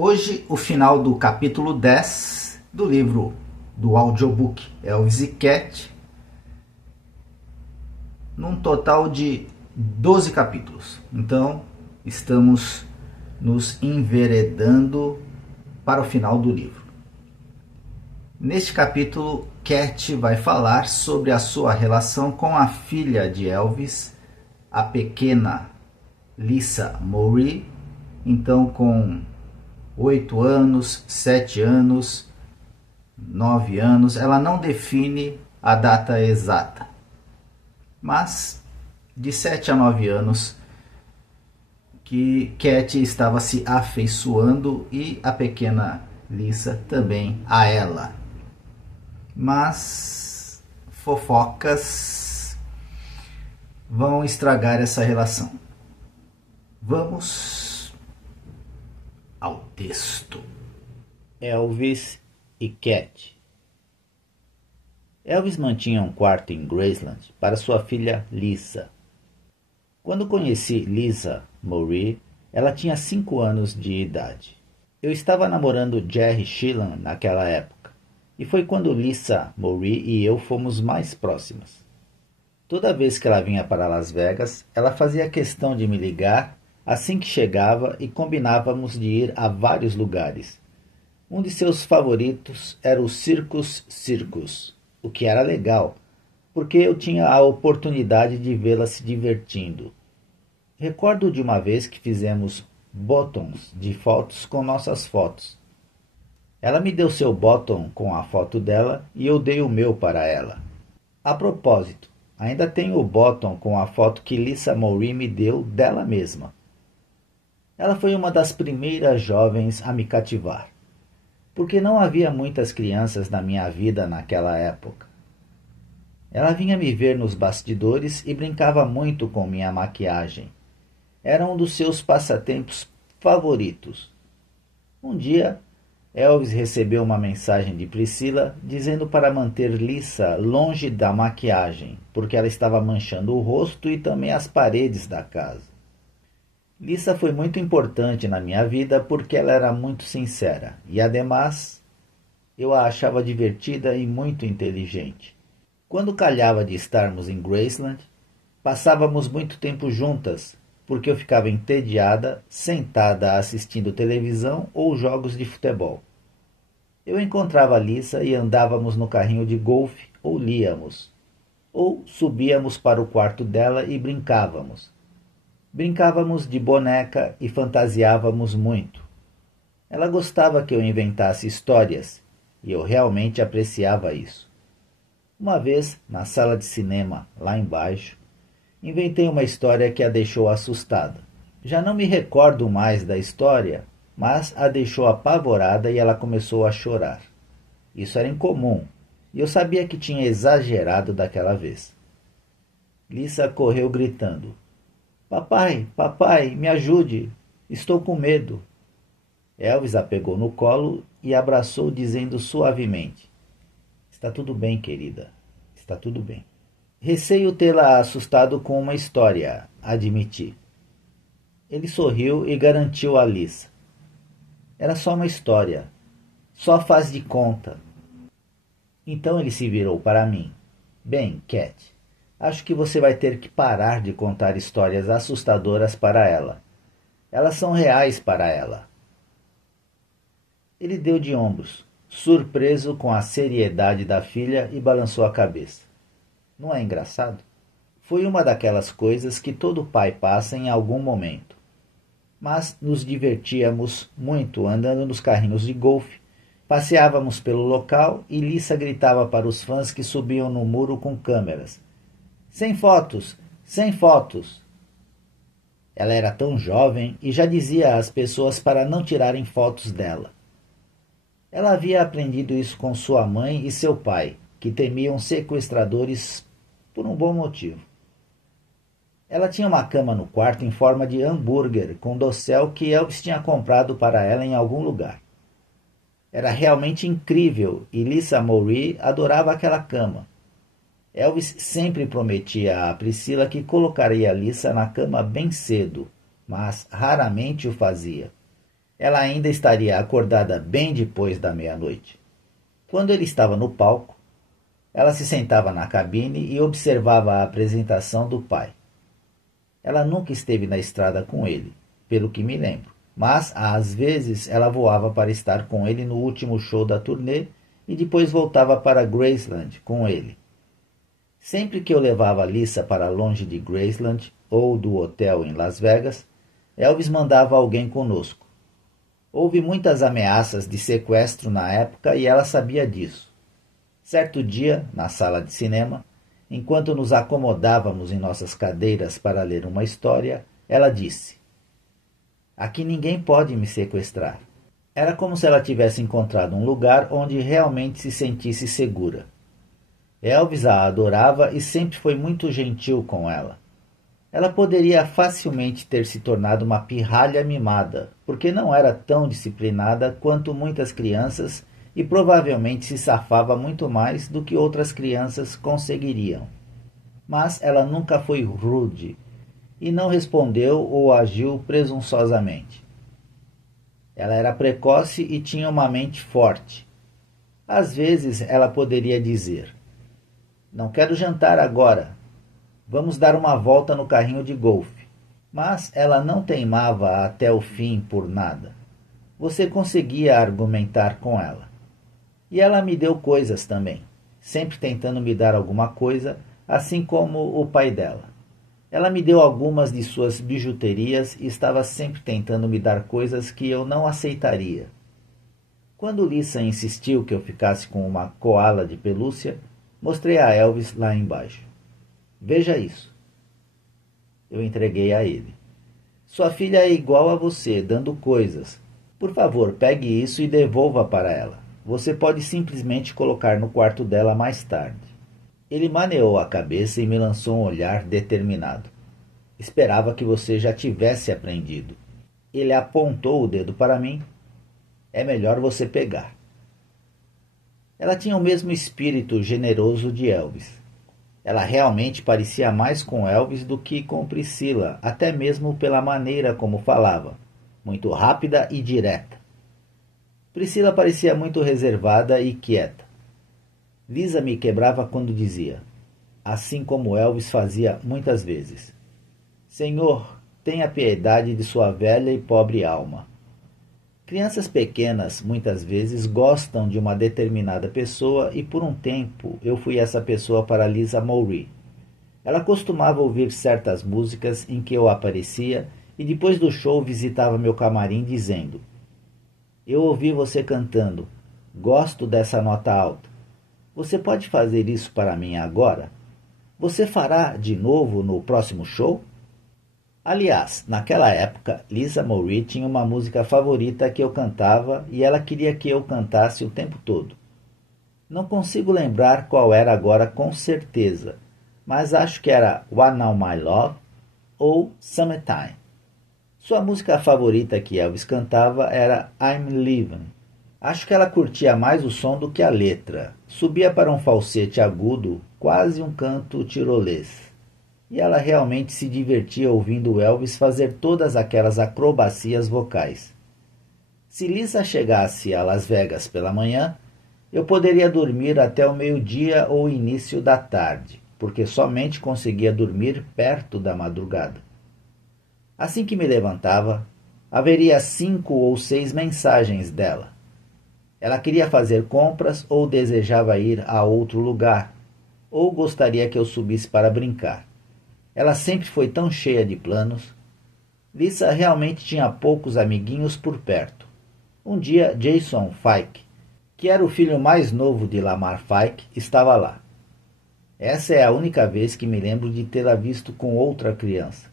Hoje, o final do capítulo 10 do livro do audiobook Elvis e Cat, num total de 12 capítulos. Então, estamos nos enveredando para o final do livro. Neste capítulo, Cat vai falar sobre a sua relação com a filha de Elvis, a pequena Lisa Marie, então com 8 anos, 7 anos, 9 anos, ela não define a data exata, mas de 7 a 9 anos que Cat estava se afeiçoando e a pequena Lisa também a ela. Mas fofocas vão estragar essa relação. Vamos ao texto. Elvis e Cat. Elvis mantinha um quarto em Graceland para sua filha Lisa. Quando conheci Lisa Marie, ela tinha 5 anos de idade. Eu estava namorando Jerry Sheehan naquela época, e foi quando Lisa Marie e eu fomos mais próximas. Toda vez que ela vinha para Las Vegas, ela fazia questão de me ligar assim que chegava e combinávamos de ir a vários lugares. Um de seus favoritos era o Circus Circus, o que era legal, porque eu tinha a oportunidade de vê-la se divertindo. Recordo de uma vez que fizemos bottoms de fotos com nossas fotos. Ela me deu seu bottom com a foto dela e eu dei o meu para ela. A propósito, ainda tenho o bottom com a foto que Lisa Marie me deu dela mesma. Ela foi uma das primeiras jovens a me cativar, porque não havia muitas crianças na minha vida naquela época. Ela vinha me ver nos bastidores e brincava muito com minha maquiagem. Era um dos seus passatempos favoritos. Um dia, Elvis recebeu uma mensagem de Priscila dizendo para manter Lisa longe da maquiagem, porque ela estava manchando o rosto e também as paredes da casa. Lisa foi muito importante na minha vida porque ela era muito sincera e, ademais, eu a achava divertida e muito inteligente. Quando calhava de estarmos em Graceland, passávamos muito tempo juntas, porque eu ficava entediada, sentada assistindo televisão ou jogos de futebol. Eu encontrava Lisa e andávamos no carrinho de golfe ou líamos, ou subíamos para o quarto dela e brincávamos. Brincávamos de boneca e fantasiávamos muito. Ela gostava que eu inventasse histórias, e eu realmente apreciava isso. Uma vez, na sala de cinema, lá embaixo, inventei uma história que a deixou assustada. Já não me recordo mais da história, mas a deixou apavorada e ela começou a chorar. Isso era incomum, e eu sabia que tinha exagerado daquela vez. Lisa correu gritando: "Papai, papai, me ajude, estou com medo." Elvis a pegou no colo e abraçou dizendo suavemente: "Está tudo bem, querida, está tudo bem." Receio tê-la assustado com uma história, admiti. Ele sorriu e garantiu a Lisa: "Era só uma história, só faz de conta." Então ele se virou para mim: "Bem, Cat, acho que você vai ter que parar de contar histórias assustadoras para ela. Elas são reais para ela." Ele deu de ombros, surpreso com a seriedade da filha, e balançou a cabeça. Não é engraçado? Foi uma daquelas coisas que todo pai passa em algum momento. Mas nos divertíamos muito andando nos carrinhos de golfe, passeávamos pelo local e Lisa gritava para os fãs que subiam no muro com câmeras: "Sem fotos! Sem fotos!" Ela era tão jovem e já dizia às pessoas para não tirarem fotos dela. Ela havia aprendido isso com sua mãe e seu pai, que temiam sequestradores por um bom motivo. Ela tinha uma cama no quarto em forma de hambúrguer com dossel que Elvis tinha comprado para ela em algum lugar. Era realmente incrível e Lisa Marie adorava aquela cama. Elvis sempre prometia a Priscila que colocaria Lisa na cama bem cedo, mas raramente o fazia. ela ainda estaria acordada bem depois da meia-noite. Quando ele estava no palco, ela se sentava na cabine e observava a apresentação do pai. Ela nunca esteve na estrada com ele, pelo que me lembro, mas às vezes ela voava para estar com ele no último show da turnê e depois voltava para Graceland com ele. Sempre que eu levava Lisa para longe de Graceland ou do hotel em Las Vegas, Elvis mandava alguém conosco. Houve muitas ameaças de sequestro na época e ela sabia disso. Certo dia, na sala de cinema, enquanto nos acomodávamos em nossas cadeiras para ler uma história, ela disse: "Aqui ninguém pode me sequestrar." Era como se ela tivesse encontrado um lugar onde realmente se sentisse segura. Elvis a adorava e sempre foi muito gentil com ela. Ela poderia facilmente ter se tornado uma pirralha mimada, porque não era tão disciplinada quanto muitas crianças e provavelmente se safava muito mais do que outras crianças conseguiriam. Mas ela nunca foi rude e não respondeu ou agiu presunçosamente. Ela era precoce e tinha uma mente forte. Às vezes ela poderia dizer: "Não quero jantar agora. Vamos dar uma volta no carrinho de golfe." Mas ela não teimava até o fim por nada. Você conseguia argumentar com ela. E ela me deu coisas também, sempre tentando me dar alguma coisa, assim como o pai dela. Ela me deu algumas de suas bijuterias e estava sempre tentando me dar coisas que eu não aceitaria. Quando Lisa insistiu que eu ficasse com uma koala de pelúcia, mostrei a Elvis lá embaixo. "Veja isso." Eu entreguei a ele. "Sua filha é igual a você, dando coisas. Por favor, pegue isso e devolva para ela. Você pode simplesmente colocar no quarto dela mais tarde." Ele maneou a cabeça e me lançou um olhar determinado. "Esperava que você já tivesse aprendido." Ele apontou o dedo para mim. "É melhor você pegar." Ela tinha o mesmo espírito generoso de Elvis. Ela realmente parecia mais com Elvis do que com Priscila, até mesmo pela maneira como falava, muito rápida e direta. Priscila parecia muito reservada e quieta. Lisa me quebrava quando dizia, assim como Elvis fazia muitas vezes: "Senhor, tenha piedade de sua velha e pobre alma." Crianças pequenas muitas vezes gostam de uma determinada pessoa e por um tempo eu fui essa pessoa para Lisa Marie. Ela costumava ouvir certas músicas em que eu aparecia e depois do show visitava meu camarim dizendo: "Eu ouvi você cantando. Gosto dessa nota alta. Você pode fazer isso para mim agora? Você fará de novo no próximo show?" Aliás, naquela época, Lisa Marie tinha uma música favorita que eu cantava e ela queria que eu cantasse o tempo todo. Não consigo lembrar qual era agora com certeza, mas acho que era What Now My Love ou Summertime. Sua música favorita que Elvis cantava era I'm Leaving. Acho que ela curtia mais o som do que a letra. Subia para um falsete agudo, quase um canto tirolês. E ela realmente se divertia ouvindo Elvis fazer todas aquelas acrobacias vocais. Se Lisa chegasse a Las Vegas pela manhã, eu poderia dormir até o meio-dia ou início da tarde, porque somente conseguia dormir perto da madrugada. Assim que me levantava, haveria 5 ou 6 mensagens dela. Ela queria fazer compras ou desejava ir a outro lugar, ou gostaria que eu subisse para brincar. Ela sempre foi tão cheia de planos. Lisa realmente tinha poucos amiguinhos por perto. Um dia, Jason Fike, que era o filho mais novo de Lamar Fike, estava lá. Essa é a única vez que me lembro de tê-la visto com outra criança.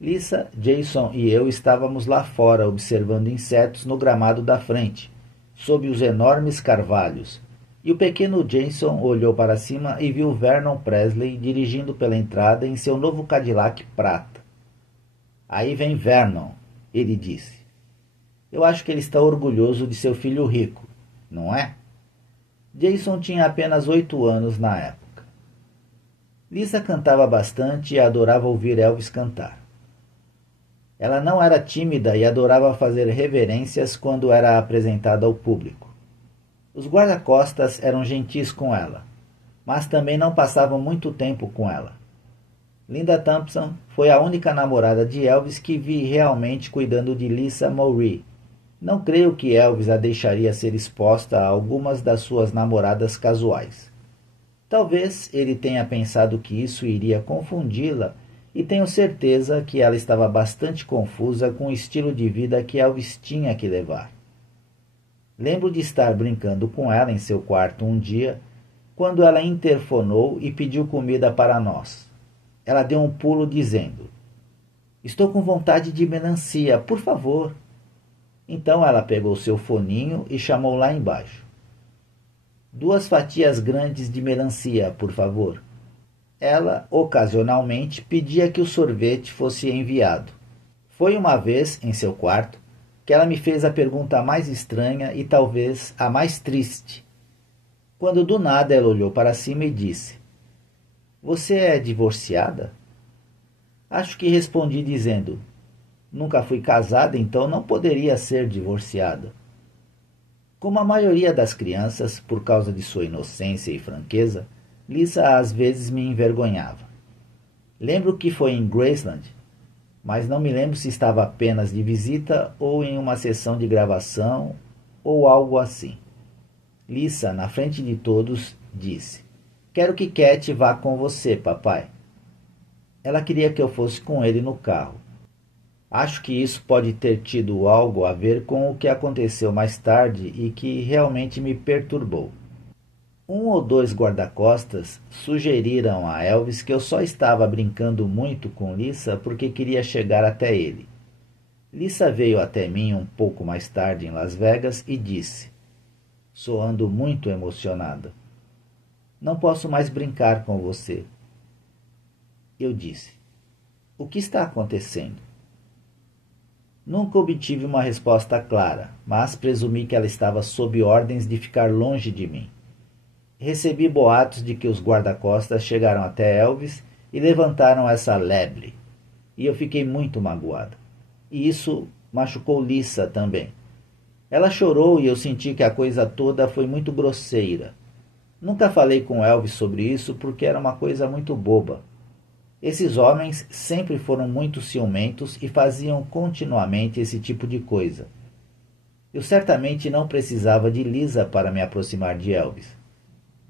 Lisa, Jason e eu estávamos lá fora observando insetos no gramado da frente, sob os enormes carvalhos, e o pequeno Jason olhou para cima e viu Vernon Presley dirigindo pela entrada em seu novo Cadillac prata. "Aí vem Vernon", ele disse. "Eu acho que ele está orgulhoso de seu filho rico, não é?" Jason tinha apenas 8 anos na época. Lisa cantava bastante e adorava ouvir Elvis cantar. Ela não era tímida e adorava fazer reverências quando era apresentada ao público. Os guarda-costas eram gentis com ela, mas também não passavam muito tempo com ela. Linda Thompson foi a única namorada de Elvis que vi realmente cuidando de Lisa Marie. Não creio que Elvis a deixaria ser exposta a algumas das suas namoradas casuais. Talvez ele tenha pensado que isso iria confundi-la e tenho certeza que ela estava bastante confusa com o estilo de vida que Elvis tinha que levar. Lembro de estar brincando com ela em seu quarto um dia, quando ela interfonou e pediu comida para nós. Ela deu um pulo dizendo: "Estou com vontade de melancia, por favor." Então ela pegou seu foninho e chamou lá embaixo: "2 fatias grandes de melancia, por favor." Ela, ocasionalmente, pedia que o sorvete fosse enviado. Foi uma vez, em seu quarto, que ela me fez a pergunta mais estranha e talvez a mais triste. Quando do nada ela olhou para cima e disse: "Você é divorciada?" Acho que respondi dizendo: "Nunca fui casada, então não poderia ser divorciada." Como a maioria das crianças, por causa de sua inocência e franqueza, Lisa às vezes me envergonhava. Lembro que foi em Graceland, mas não me lembro se estava apenas de visita ou em uma sessão de gravação ou algo assim. Lisa, na frente de todos, disse: "Quero que Cat vá com você, papai." Ela queria que eu fosse com ele no carro. Acho que isso pode ter tido algo a ver com o que aconteceu mais tarde e que realmente me perturbou. 1 ou 2 guarda-costas sugeriram a Elvis que eu só estava brincando muito com Lisa porque queria chegar até ele. Lisa veio até mim um pouco mais tarde em Las Vegas e disse, soando muito emocionada: "Não posso mais brincar com você." Eu disse: "O que está acontecendo?" Nunca obtive uma resposta clara, mas presumi que ela estava sob ordens de ficar longe de mim. Recebi boatos de que os guarda-costas chegaram até Elvis e levantaram essa lebre, e eu fiquei muito magoada. E isso machucou Lisa também. Ela chorou e eu senti que a coisa toda foi muito grosseira. Nunca falei com Elvis sobre isso porque era uma coisa muito boba. Esses homens sempre foram muito ciumentos e faziam continuamente esse tipo de coisa. Eu certamente não precisava de Lisa para me aproximar de Elvis.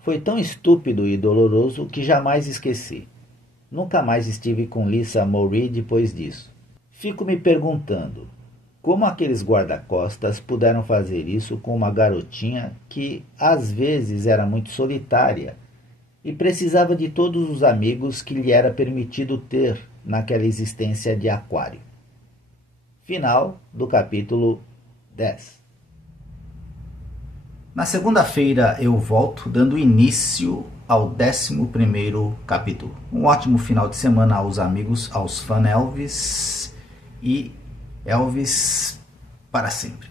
Foi tão estúpido e doloroso que jamais esqueci. Nunca mais estive com Lisa Marie depois disso. Fico me perguntando, como aqueles guarda-costas puderam fazer isso com uma garotinha que, às vezes, era muito solitária e precisava de todos os amigos que lhe era permitido ter naquela existência de aquário. Final do capítulo 10. Na segunda-feira eu volto dando início ao 11º capítulo. Um ótimo final de semana aos amigos, aos fãs Elvis, e Elvis para sempre.